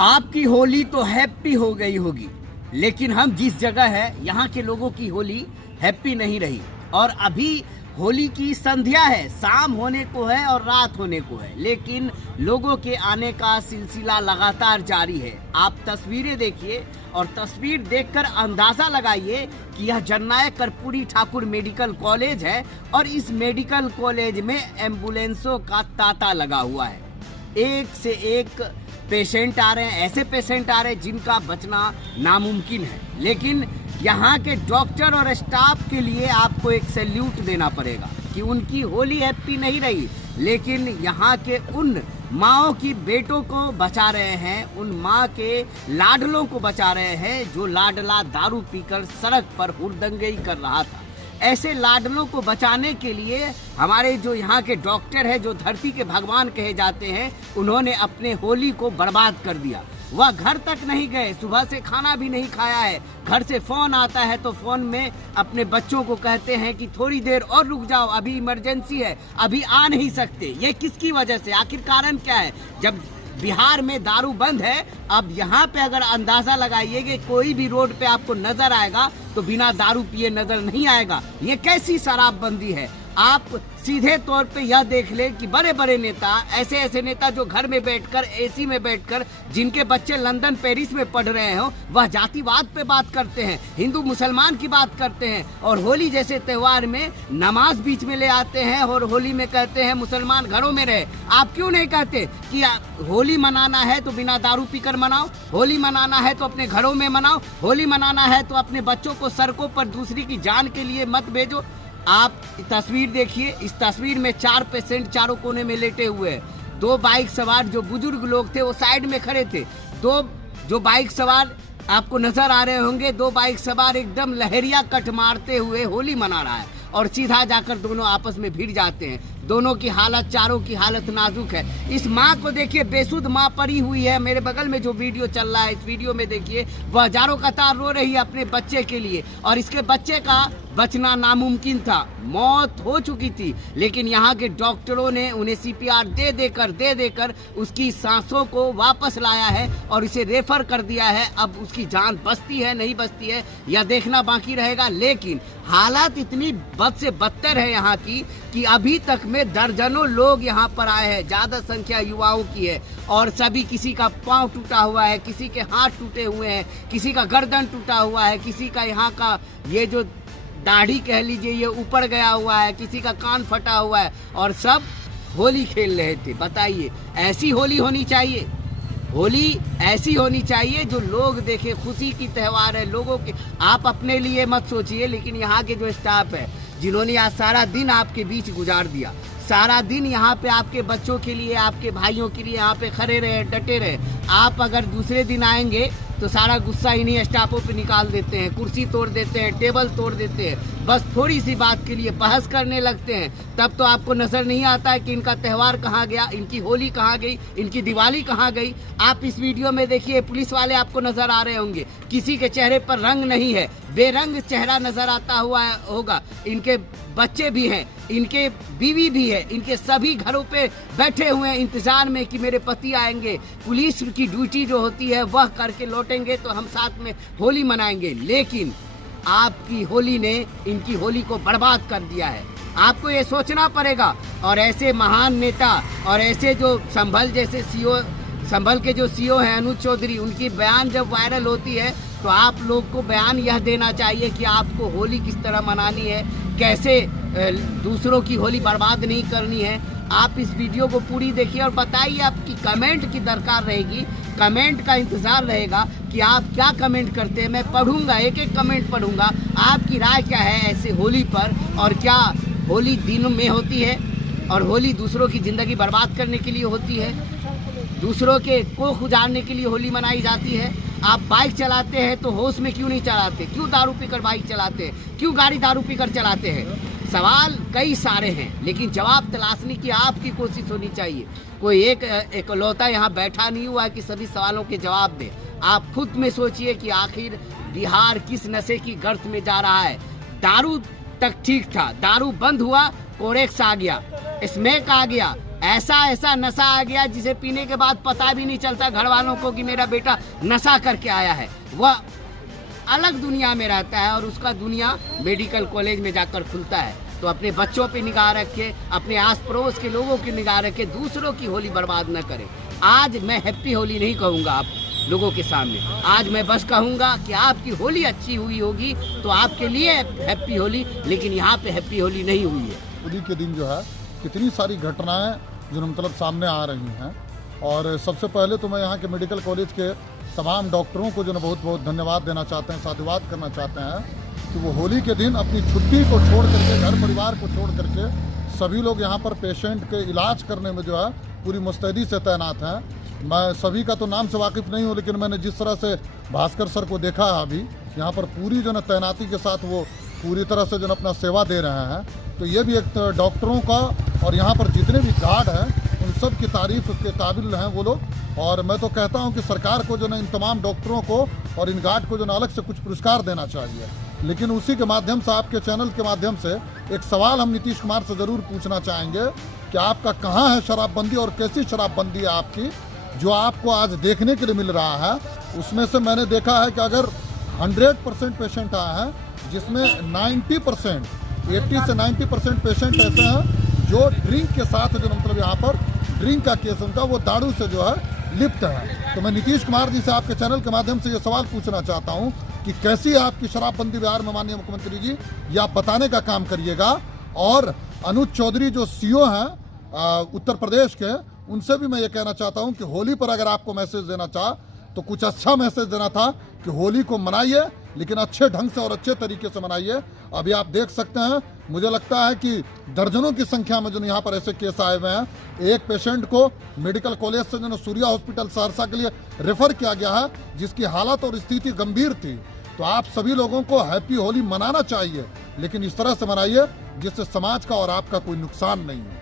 आपकी होली तो हैप्पी हो गई होगी, लेकिन हम जिस जगह है यहाँ के लोगों की होली हैप्पी नहीं रही। और अभी होली की संध्या है, शाम होने को है और रात होने को है, लेकिन लोगों के आने का सिलसिला लगातार जारी है। आप तस्वीरें देखिए और तस्वीर देखकर अंदाजा लगाइए कि यह जननायक कर्पूरी ठाकुर मेडिकल कॉलेज है और इस मेडिकल कॉलेज में एम्बुलेंसों का तांता लगा हुआ है। एक से एक पेशेंट आ रहे हैं, ऐसे पेशेंट आ रहे हैं जिनका बचना नामुमकिन है। लेकिन यहाँ के डॉक्टर और स्टाफ के लिए आपको एक सैल्यूट देना पड़ेगा कि उनकी होली हैप्पी नहीं रही, लेकिन यहाँ के उन माँओं की बेटों को बचा रहे हैं, उन माँ के लाडलों को बचा रहे हैं जो लाडला दारू पीकर सड़क पर हुड़दंगई कर रहा था। ऐसे लाडलों को बचाने के लिए हमारे जो यहाँ के डॉक्टर हैं, जो धरती के भगवान कहे जाते हैं, उन्होंने अपने होली को बर्बाद कर दिया। वह घर तक नहीं गए, सुबह से खाना भी नहीं खाया है। घर से फोन आता है तो फोन में अपने बच्चों को कहते हैं कि थोड़ी देर और रुक जाओ, अभी इमरजेंसी है, अभी आ नहीं सकते। ये किसकी वजह से, आखिर कारण क्या है? जब बिहार में दारू बंद है, अब यहाँ पे अगर अंदाजा लगाइए कि कोई भी रोड पे आपको नजर आएगा तो बिना दारू पिए नजर नहीं आएगा। ये कैसी शराबबंदी है? आप सीधे तौर पे यह देख ले कि बड़े बड़े नेता, ऐसे ऐसे नेता जो घर में बैठकर एसी में बैठकर जिनके बच्चे लंदन पेरिस में पढ़ रहे हो, वह जातिवाद पे बात करते हैं, हिंदू मुसलमान की बात करते हैं और होली जैसे त्योहार में नमाज बीच में ले आते हैं और होली में कहते हैं मुसलमान घरों में रहे। आप क्यों नहीं कहते कि होली मनाना है तो बिना दारू पीकर मनाओ, होली मनाना है तो अपने घरों में मनाओ, होली मनाना है तो अपने बच्चों को सड़कों पर दूसरी की जान के लिए मत भेजो। आप तस्वीर देखिए, इस तस्वीर में 4 पेशेंट चारों कोने में लेटे हुए हैं। 2 बाइक सवार जो बुजुर्ग लोग थे वो साइड में खड़े थे। 2 जो बाइक सवार आपको नजर आ रहे होंगे, 2 बाइक सवार एकदम लहरिया कट मारते हुए होली मना रहा है और सीधा जाकर दोनों आपस में भिड़ जाते हैं। दोनों की हालत, चारों की हालत नाजुक है। इस माँ को देखिए, बेसुध माँ पड़ी हुई है। मेरे बगल में जो वीडियो चल रहा है, इस वीडियो में देखिए वह हजारों कतार रो रही है अपने बच्चे के लिए और इसके बच्चे का बचना नामुमकिन था, मौत हो चुकी थी। लेकिन यहाँ के डॉक्टरों ने उन्हें सीपीआर दे देकर उसकी सांसों को वापस लाया है और इसे रेफर कर दिया है। अब उसकी जान बचती है नहीं बचती है यह देखना बाकी रहेगा। लेकिन हालात इतनी बद से बदतर है यहाँ की कि अभी तक में दर्जनों लोग यहाँ पर आए हैं। ज्यादा संख्या युवाओं की है और सभी, किसी का पांव टूटा हुआ है, किसी के हाथ टूटे हुए हैं, किसी का गर्दन टूटा हुआ है, किसी का यहाँ का ये जो दाढ़ी कह लीजिए ये ऊपर गया हुआ है, किसी का कान फटा हुआ है और सब होली खेल रहे थे। बताइए, ऐसी होली होनी चाहिए? होली ऐसी होनी चाहिए जो लोग देखे, खुशी की त्यौहार है लोगों के। आप अपने लिए मत सोचिए, लेकिन यहाँ के जो स्टाफ है जिन्होंने आज सारा दिन आपके बीच गुजार दिया, सारा दिन यहाँ पे आपके बच्चों के लिए, आपके भाइयों के लिए यहाँ पे खड़े रहे, डटे रहे। आप अगर दूसरे दिन आएंगे तो सारा गुस्सा इन्हीं स्टाफों पे निकाल देते हैं, कुर्सी तोड़ देते हैं, टेबल तोड़ देते हैं, बस थोड़ी सी बात के लिए बहस करने लगते हैं। तब तो आपको नजर नहीं आता है कि इनका त्यौहार कहाँ गया, इनकी होली कहाँ गई, इनकी दिवाली कहाँ गई। आप इस वीडियो में देखिए, पुलिस वाले आपको नजर आ रहे होंगे, किसी के चेहरे पर रंग नहीं है, बेरंग चेहरा नजर आता हुआ होगा। इनके बच्चे भी हैं, इनके बीवी भी है, इनके सभी घरों पे बैठे हुए हैं इंतजार में कि मेरे पति आएंगे। पुलिस की ड्यूटी जो होती है वह करके लौटेंगे तो हम साथ में होली मनाएंगे। लेकिन आपकी होली ने इनकी होली को बर्बाद कर दिया है। आपको ये सोचना पड़ेगा। और ऐसे महान नेता और ऐसे जो संभल के जो सीओ हैं अनुज चौधरी, उनकी बयान जब वायरल होती है तो आप लोग को बयान यह देना चाहिए कि आपको होली किस तरह मनानी है, कैसे दूसरों की होली बर्बाद नहीं करनी है। आप इस वीडियो को पूरी देखिए और बताइए, आपकी कमेंट की दरकार रहेगी, कमेंट का इंतज़ार रहेगा कि आप क्या कमेंट करते हैं। मैं पढ़ूंगा, एक एक कमेंट पढ़ूंगा। आपकी राय क्या है ऐसे होली पर, और क्या होली दिन में होती है और होली दूसरों की ज़िंदगी बर्बाद करने के लिए होती है, दूसरों के कोख उजाड़ने के लिए होली मनाई जाती है? आप बाइक चलाते हैं तो होश में क्यों नहीं चलाते? क्यों दारू पीकर बाइक चलाते हैं? क्यों गाड़ी दारू पीकर चलाते हैं? सवाल कई सारे हैं, लेकिन जवाब तलाशने की आपकी कोशिश होनी चाहिए। कोई एकलौता यहाँ बैठा नहीं हुआ है कि सभी सवालों के जवाब दे। आप खुद में सोचिए कि आखिर बिहार किस नशे की गर्त में जा रहा है। दारू तक ठीक था, दारू बंद हुआ, कोरेक्स आ गया, स्मैक आ गया, ऐसा ऐसा नशा आ गया जिसे पीने के बाद पता भी नहीं चलता घर वालों को कि मेरा बेटा नशा करके आया है। वह अलग दुनिया में रहता है और उसका दुनिया मेडिकल कॉलेज में जाकर खुलता है। तो अपने बच्चों पे निगाह रखे, अपने आस पड़ोस के लोगों की निगाह रखे, दूसरों की होली बर्बाद न करें। आज मैं हैप्पी होली नहीं कहूँगा आप लोगों के सामने, आज मैं बस कहूँगा कि आपकी होली अच्छी हुई होगी तो आपके लिए हैप्पी होली, लेकिन यहाँ पे हैप्पी होली नहीं हुई है। होली के दिन जो है कितनी सारी घटनाएं जो मतलब सामने आ रही हैं, और सबसे पहले तो मैं यहाँ के मेडिकल कॉलेज के तमाम डॉक्टरों को जो है बहुत बहुत धन्यवाद देना चाहते हैं, साधुवाद करना चाहते हैं कि वो होली के दिन अपनी छुट्टी को छोड़ करके, घर परिवार को छोड़ करके सभी लोग यहाँ पर पेशेंट के इलाज करने में जो है पूरी मुस्तैदी से तैनात हैं। मैं सभी का तो नाम से वाकिफ़ नहीं हूँ, लेकिन मैंने जिस तरह से भास्कर सर को देखा है अभी यहाँ पर पूरी जो है तैनाती के साथ वो पूरी तरह से जो है अपना सेवा दे रहे हैं। तो ये भी एक डॉक्टरों का और यहाँ पर जितने भी गार्ड हैं उन सब की तारीफ के काबिल हैं वो लोग। और मैं तो कहता हूँ कि सरकार को जो है इन तमाम डॉक्टरों को और इन गार्ड को जो है अलग से कुछ पुरस्कार देना चाहिए। लेकिन उसी के माध्यम से, आपके चैनल के माध्यम से एक सवाल हम नीतीश कुमार से ज़रूर पूछना चाहेंगे कि आपका कहाँ है शराबबंदी और कैसी शराबबंदी है आपकी जो आपको आज देखने के लिए मिल रहा है। उसमें से मैंने देखा है कि अगर 100% पेशेंट आए हैं जिसमें 90%, 80 से 90% पेशेंट ऐसे हैं जो ड्रिंक के साथ जो मतलब यहाँ पर ड्रिंक का केस उनका वो दारू से जो है लिप्त है। तो मैं नीतीश कुमार जी से आपके चैनल के माध्यम से ये सवाल पूछना चाहता हूँ कि कैसी है आपकी शराबबंदी बिहार में माननीय मुख्यमंत्री जी, या बताने का काम करिएगा। और अनुज चौधरी जो सीओ हैं उत्तर प्रदेश के, उनसे भी मैं ये कहना चाहता हूँ कि होली पर अगर आपको मैसेज देना चाह तो कुछ अच्छा मैसेज देना था कि होली को मनाइए, लेकिन अच्छे ढंग से और अच्छे तरीके से मनाइए। अभी आप देख सकते हैं, मुझे लगता है कि दर्जनों की संख्या में जो यहाँ पर ऐसे केस आए हुए हैं। एक पेशेंट को मेडिकल कॉलेज से जो सूर्या हॉस्पिटल सहरसा के लिए रेफर किया गया है जिसकी हालत और स्थिति गंभीर थी। तो आप सभी लोगों को हैप्पी होली मनाना चाहिए, लेकिन इस तरह से मनाइए जिससे समाज का और आपका कोई नुकसान नहीं हो।